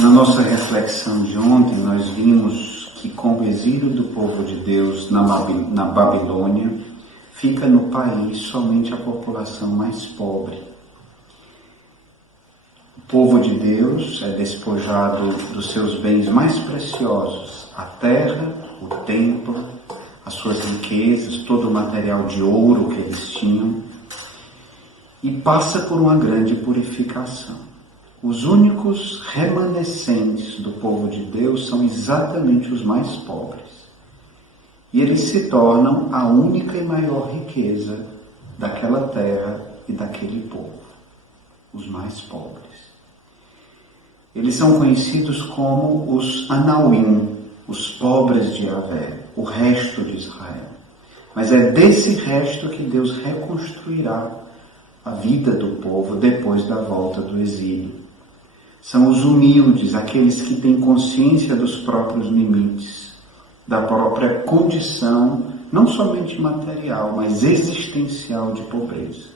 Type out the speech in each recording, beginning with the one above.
Na nossa reflexão de ontem, nós vimos que com o exílio do povo de Deus na Babilônia, fica no país somente a população mais pobre. O povo de Deus é despojado dos seus bens mais preciosos, a terra, o templo, as suas riquezas, todo o material de ouro que eles tinham, e passa por uma grande purificação. Os únicos remanescentes do povo de Deus são exatamente os mais pobres. E eles se tornam a única e maior riqueza daquela terra e daquele povo, os mais pobres. Eles são conhecidos como os Anauim, os pobres de Javé, o resto de Israel. Mas é desse resto que Deus reconstruirá a vida do povo depois da volta do exílio. São os humildes, aqueles que têm consciência dos próprios limites, da própria condição, não somente material, mas existencial de pobreza.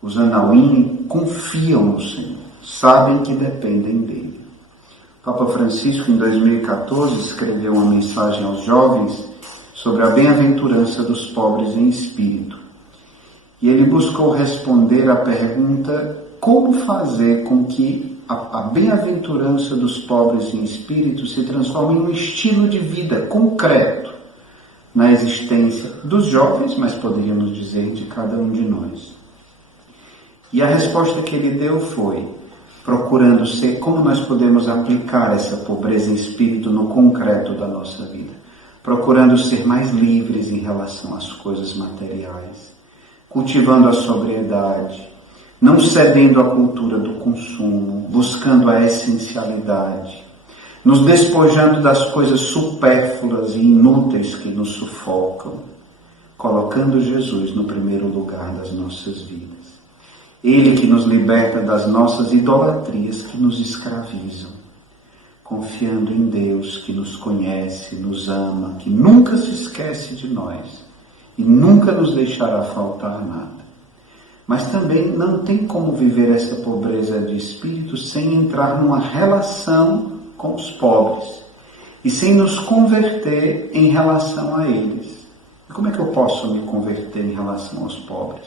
Os Anauim confiam no Senhor, sabem que dependem dele. O Papa Francisco, em 2014, escreveu uma mensagem aos jovens sobre a bem-aventurança dos pobres em espírito. E ele buscou responder à pergunta: como fazer com que a bem-aventurança dos pobres em espírito se transforme em um estilo de vida concreto na existência dos jovens, mas poderíamos dizer de cada um de nós. E a resposta que ele deu foi, procurando ser como nós podemos aplicar essa pobreza em espírito no concreto da nossa vida, procurando ser mais livres em relação às coisas materiais, cultivando a sobriedade, não cedendo à cultura do consumo, buscando a essencialidade, nos despojando das coisas supérfluas e inúteis que nos sufocam, colocando Jesus no primeiro lugar das nossas vidas. Ele que nos liberta das nossas idolatrias que nos escravizam, confiando em Deus que nos conhece, nos ama, que nunca se esquece de nós e nunca nos deixará faltar nada. Mas também não tem como viver essa pobreza de espírito sem entrar numa relação com os pobres e sem nos converter em relação a eles. E como é que eu posso me converter em relação aos pobres?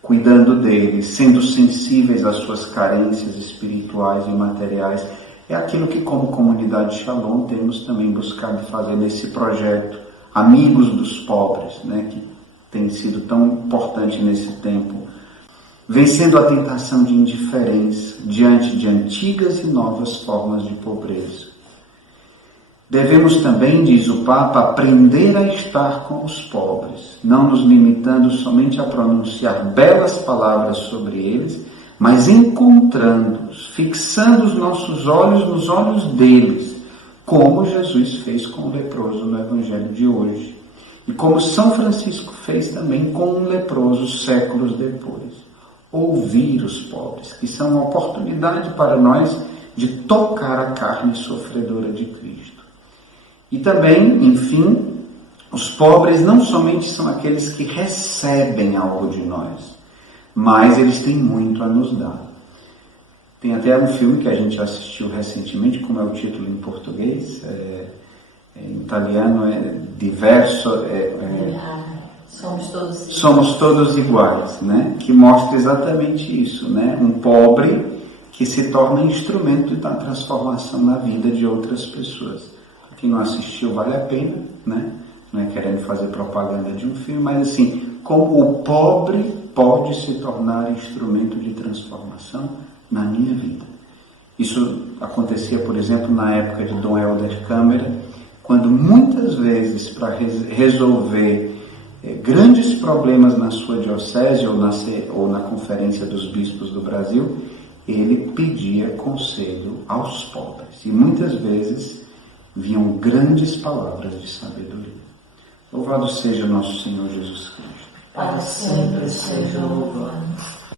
Cuidando deles, sendo sensíveis às suas carências espirituais e materiais. É aquilo que, como comunidade Shalom, temos também buscado fazer nesse projeto Amigos dos Pobres, que tem sido tão importante nesse tempo, vencendo a tentação de indiferença diante de antigas e novas formas de pobreza. Devemos também, diz o Papa, aprender a estar com os pobres, não nos limitando somente a pronunciar belas palavras sobre eles, mas encontrando-os, fixando os nossos olhos nos olhos deles, como Jesus fez com o leproso no Evangelho de hoje, e como São Francisco fez também com um leproso séculos depois. Ouvir os pobres, que são uma oportunidade para nós de tocar a carne sofredora de Cristo. E também, enfim, os pobres não somente são aqueles que recebem algo de nós, mas eles têm muito a nos dar. Tem até um filme que a gente assistiu recentemente, como é o título em português, em italiano é Diverso... Somos todos iguais, que mostra exatamente isso, um pobre que se torna instrumento da transformação na vida de outras pessoas. Quem não assistiu vale a pena, não é querendo fazer propaganda de um filme, mas assim, como o pobre pode se tornar instrumento de transformação na minha vida. Isso acontecia, por exemplo, na época de Dom Helder Câmara, quando muitas vezes para resolver grandes problemas na sua diocese ou na Conferência dos Bispos do Brasil, ele pedia conselho aos pobres. E muitas vezes vinham grandes palavras de sabedoria. Louvado seja nosso Senhor Jesus Cristo. Para sempre seja louvado.